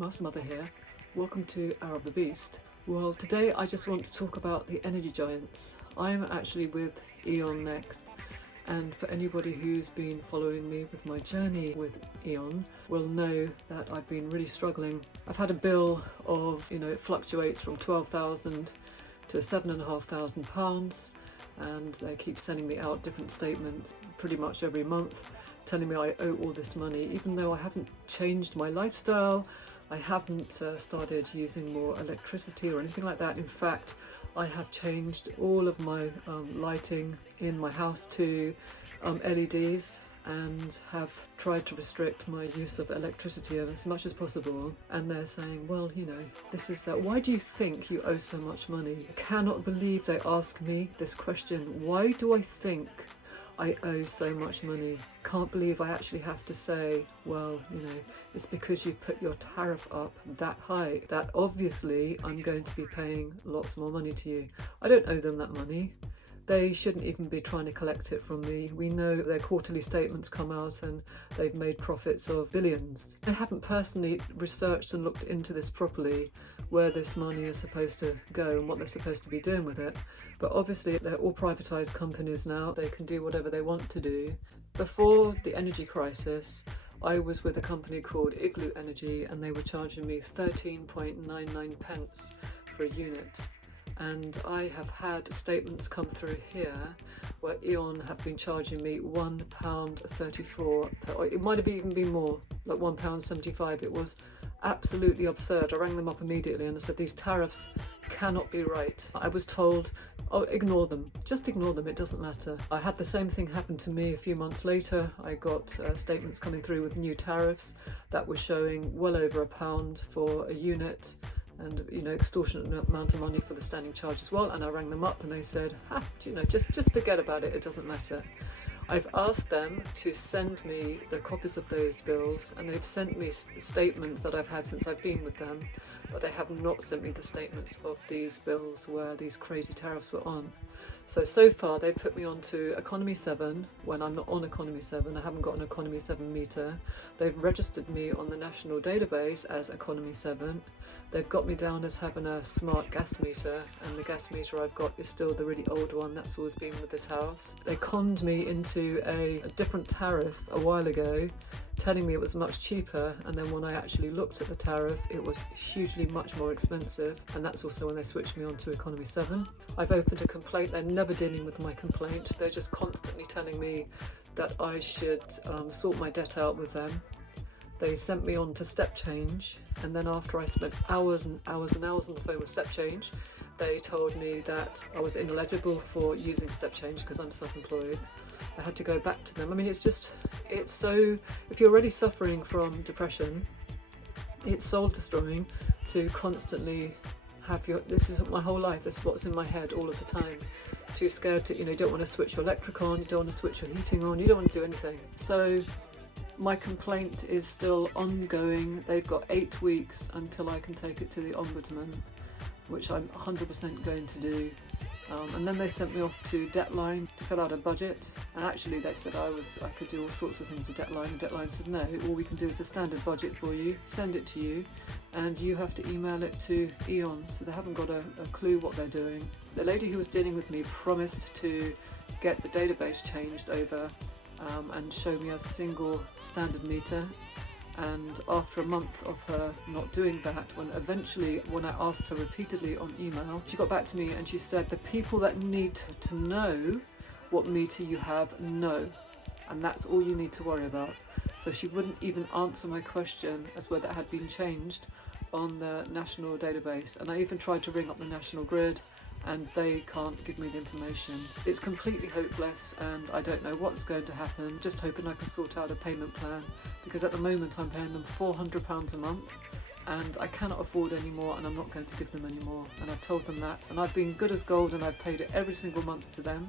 Master Mother here. Welcome to Hour of the Beast. Well, today I just want to talk about the energy giants. I'm actually with E.ON Next, and for anybody who's been following me with my journey with E.ON will know that I've been really struggling. I've had a bill of, it fluctuates from 12,000 to £7,500, and they keep sending me out different statements pretty much every month telling me I owe all this money, even though I haven't changed my lifestyle. I haven't started using more electricity or anything like that. In fact, I have changed all of my lighting in my house to LEDs and have tried to restrict my use of electricity as much as possible. And they're saying, well, this is that. Why do you think you owe so much money? I cannot believe they ask me this question. Why do I think I owe so much money? Can't believe I actually have to say, well, it's because you put your tariff up that high, that obviously I'm going to be paying lots more money to you. I don't owe them that money. They shouldn't even be trying to collect it from me. We know their quarterly statements come out and they've made profits of billions. I haven't personally researched and looked into this properly, where this money is supposed to go and what they're supposed to be doing with it. But obviously they're all privatised companies now. They can do whatever they want to do. Before the energy crisis, I was with a company called Igloo Energy and they were charging me 13.99 pence for a unit. And I have had statements come through here where E.ON have been charging me £1.34, or it might have even been more, like £1.75. It was absolutely absurd. I rang them up immediately and I said, these tariffs cannot be right. I was told, oh, ignore them, just ignore them, it doesn't matter. I had the same thing happen to me a few months later. I got statements coming through with new tariffs that were showing well over £1 for a unit, and extortionate amount of money for the standing charge as well. And I rang them up and they said, just forget about it, it doesn't matter. I've asked them to send me the copies of those bills, and they've sent me statements that I've had since I've been with them, but they have not sent me the statements of these bills where these crazy tariffs were on. So far they put me on to Economy 7 when I'm not on Economy 7. I haven't got an Economy 7 meter. They've registered me on the national database as Economy 7. They've got me down as having a smart gas meter, and the gas meter I've got is still the really old one that's always been with this house. They conned me into a different tariff a while ago, telling me it was much cheaper, and then when I actually looked at the tariff it was hugely much more expensive, and that's also when they switched me on to Economy 7. I've opened a complaint. They're never dealing with my complaint. They're just constantly telling me that I should sort my debt out with them. They sent me on to Step Change, and then after I spent hours and hours and hours on the phone with Step Change, they told me that I was ineligible for using Step Change because I'm self-employed. I had to go back to them. I mean, it's so, if you're already suffering from depression, it's soul destroying to constantly have this is my whole life, this is what's in my head all of the time. Too scared to, you don't want to switch your electric on, you don't want to switch your heating on, you don't want to do anything. So my complaint is still ongoing. They've got 8 weeks until I can take it to the Ombudsman, which I'm 100% going to do. And then they sent me off to Debtline to fill out a budget, and actually they said I could do all sorts of things with Debtline, and Debtline said no, all we can do is a standard budget for you, send it to you, and you have to email it to E.ON, so they haven't got a clue what they're doing. The lady who was dealing with me promised to get the database changed over and show me as a single standard meter. And after a month of her not doing that, when I asked her repeatedly on email, she got back to me and she said, the people that need to know what meter you have know, and that's all you need to worry about. So she wouldn't even answer my question as whether it had been changed on the national database. And I even tried to ring up the National Grid, and they can't give me the information. It's completely hopeless, and I don't know what's going to happen. Just hoping I can sort out a payment plan, because at the moment I'm paying them £400 a month and I cannot afford any more, and I'm not going to give them any more. And I've told them that, and I've been good as gold and I've paid it every single month to them,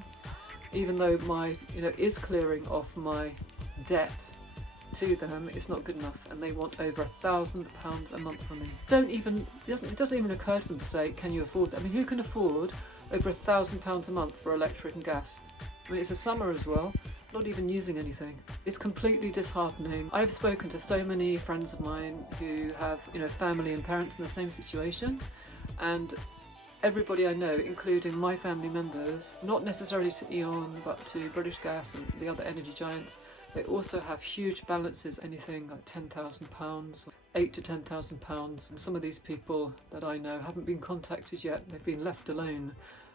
even though my is clearing off my debt to them. It's not good enough, and they want over £1,000 a month from me. It doesn't even occur to them to say, can you afford that? I mean, who can afford over £1,000 a month for electric and gas? I mean, it's the summer as well, not even using anything. It's completely disheartening. I've spoken to so many friends of mine who have, family and parents in the same situation, and everybody I know, including my family members, not necessarily to E.ON but to British Gas and the other energy giants, they also have huge balances, anything like £10,000, £8,000 to £10,000. And some of these people that I know haven't been contacted yet, they've been left alone.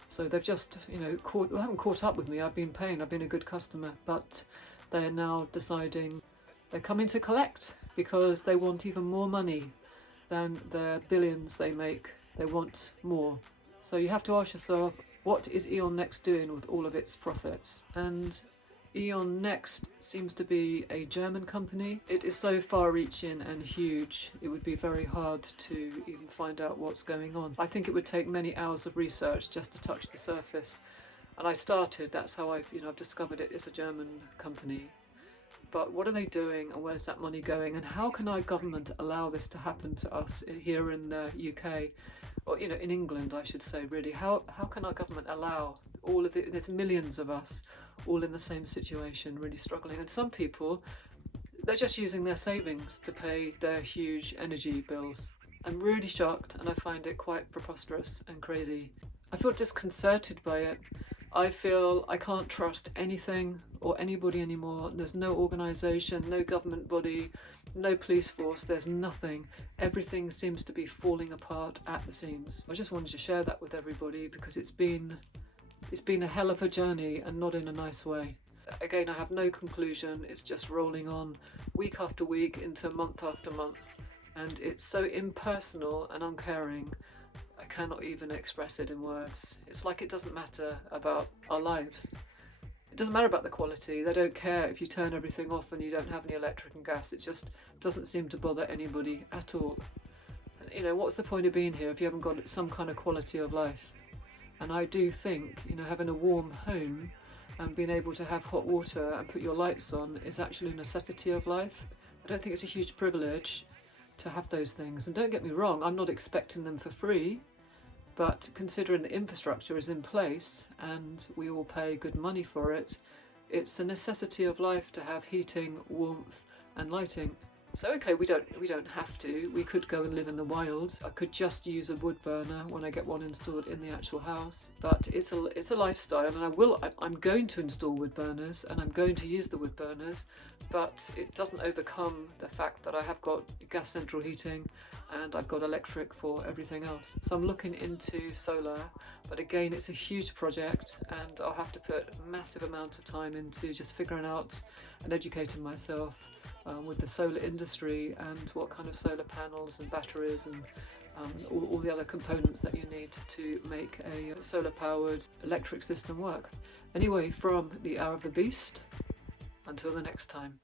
So they've just, haven't caught up with me. I've been paying, I've been a good customer, but they're now deciding they're coming to collect because they want even more money than the billions they make. They want more. So you have to ask yourself, what is E.ON Next doing with all of its profits? And E.ON Next seems to be a German company. It is so far-reaching and huge, it would be very hard to even find out what's going on. I think it would take many hours of research just to touch the surface. And I started, that's how I've discovered it is a German company. But what are they doing, and where's that money going? And how can our government allow this to happen to us here in the UK? Or, in England, I should say, really. How can our government allow all of there's millions of us all in the same situation, really struggling? And some people, they're just using their savings to pay their huge energy bills. I'm really shocked, and I find it quite preposterous and crazy. I feel disconcerted by it. I feel I can't trust anything or anybody anymore. There's no organisation, no government body, no police force, there's nothing. Everything seems to be falling apart at the seams. I just wanted to share that with everybody because it's been a hell of a journey, and not in a nice way. Again, I have no conclusion, it's just rolling on week after week into month after month, and it's so impersonal and uncaring. I cannot even express it in words. It's like it doesn't matter about our lives. It doesn't matter about the quality. They don't care if you turn everything off and you don't have any electric and gas. It just doesn't seem to bother anybody at all. And, what's the point of being here if you haven't got some kind of quality of life? And I do think, having a warm home and being able to have hot water and put your lights on is actually a necessity of life. I don't think it's a huge privilege to have those things. And don't get me wrong, I'm not expecting them for free, but considering the infrastructure is in place and we all pay good money for it, it's a necessity of life to have heating, warmth and lighting. So okay, we don't have to. We could go and live in the wild. I could just use a wood burner when I get one installed in the actual house. But it's a lifestyle, and I'm going to install wood burners and I'm going to use the wood burners, but it doesn't overcome the fact that I have got gas central heating and I've got electric for everything else. So I'm looking into solar, but again, it's a huge project and I'll have to put a massive amount of time into just figuring out and educating myself with the solar industry and what kind of solar panels and batteries and all the other components that you need to make a solar powered electric system work. Anyway, from the Hour of the Beast, until the next time.